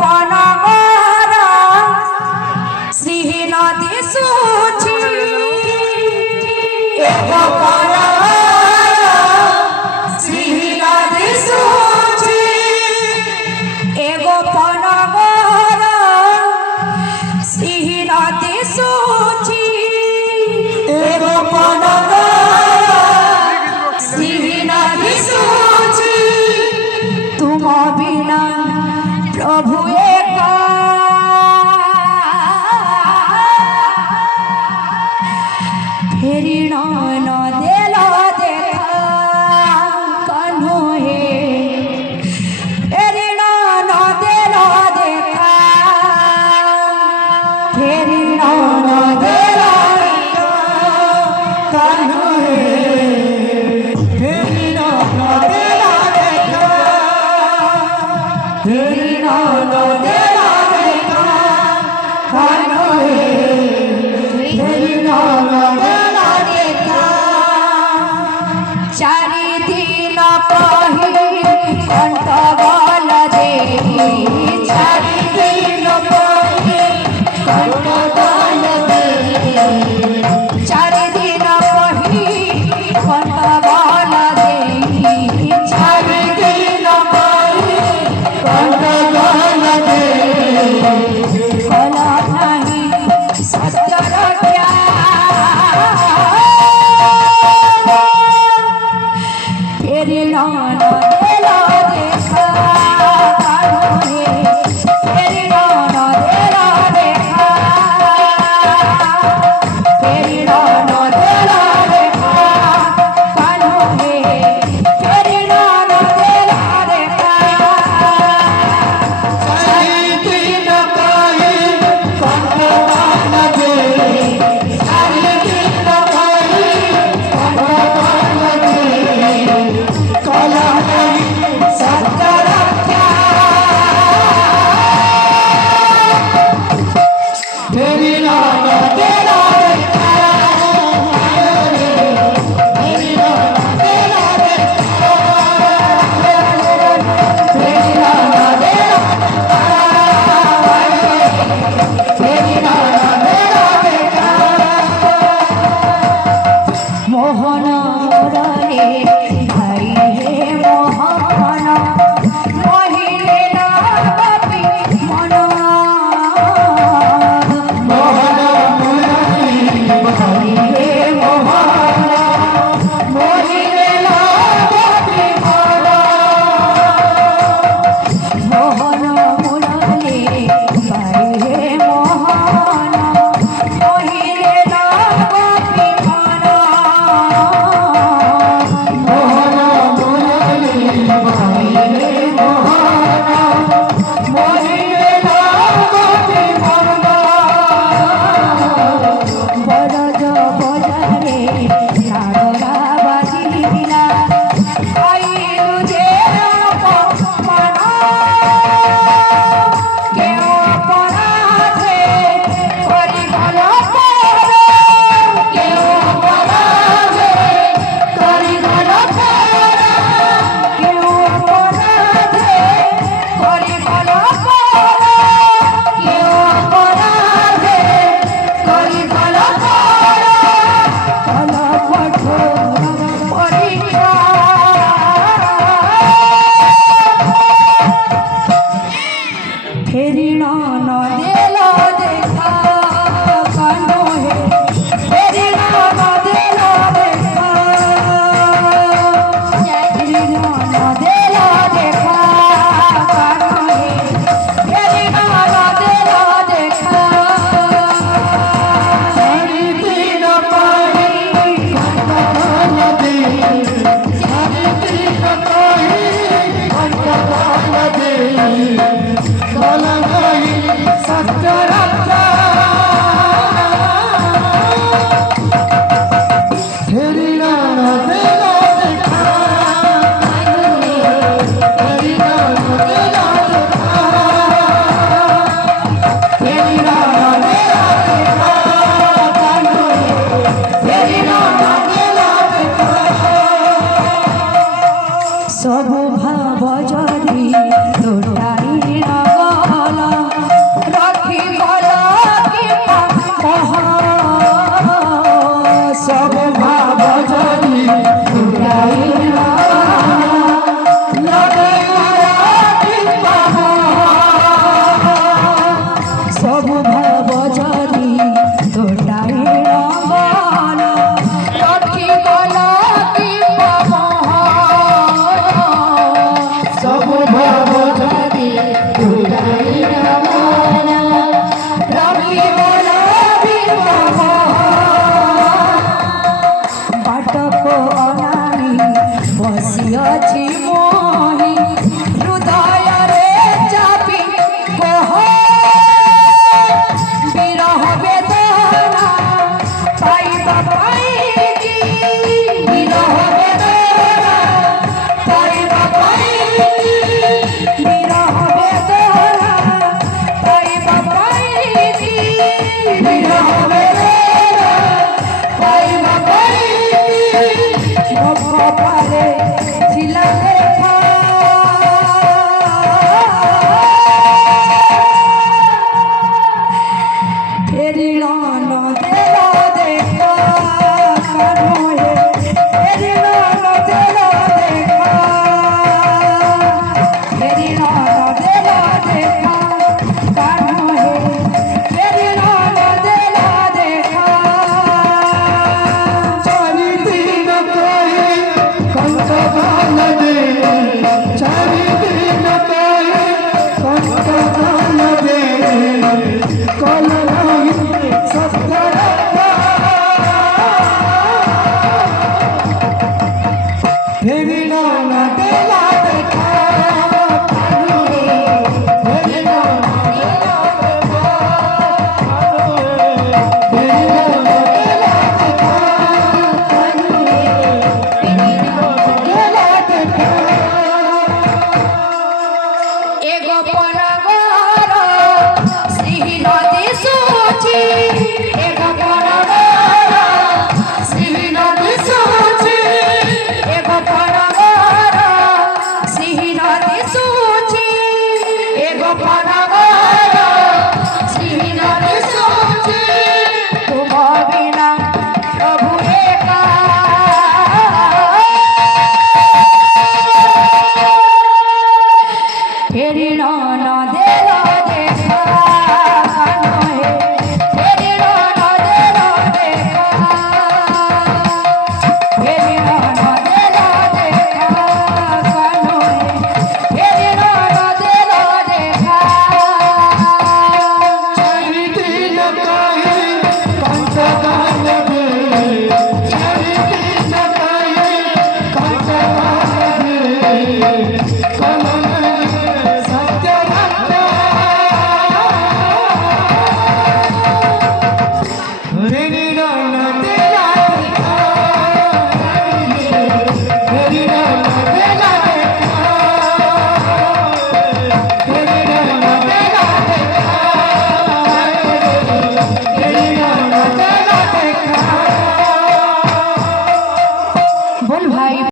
পানাগরা শ্রী নদী সুচি এগো পানাগরা শ্রী নদী সুচি এগো পানাগরা শ্রী নদী সুচি এগো পানাগরা শ্রী নদী সুচি तुम बिना प्रभु एका फेरी न देल देखा कन्हो हे फेरी न देल देखा फेरी न देल कन्हो हे फेरी न देल फेरी न देल देखा कन्हो हे फेरी न देल देखा चारिदिन पहि कंठ गल देहि चारिदिन पहि कंठ गल देहि चारिदिन पहि कंठ गल देहि चारिदिन पहि कंठ गल देहि যদি উড়াই না মন রবি বলবি বাটক অনানি বসিয়াছি মোহি হৃদয়রে চাপি কহ বিরহ বেদনা পাইবা পাইকি বিরহ বেদনা পাইবা পাইকি বিরহ বেদনা পাইবা পাইকি বিরহ বেদনা পাইবা পাইকি কপালে ছিল লেখা तेरी लाना तेरा देखा करोए तेरी लाना तेरा देखा तेरी लाना तेरा देखा करोए तेरी लाना तेरा देखा चारी दिन कोई कंठ गाल दे चारी दिन कोई कंठ गाल दे कल नहीं सत्य तेरी नाना तेला देखा तेरी नाना तेला देखा तेरी नाना तेला देखा तेला देखा एगो पनगर श्री नदी सूची एगो पनगर श्री नदी सूची एगो पनगर श्री नदी सूची एगो पनगर श्री नदी सूची तुम बिना प्रभु एका तेरी नाना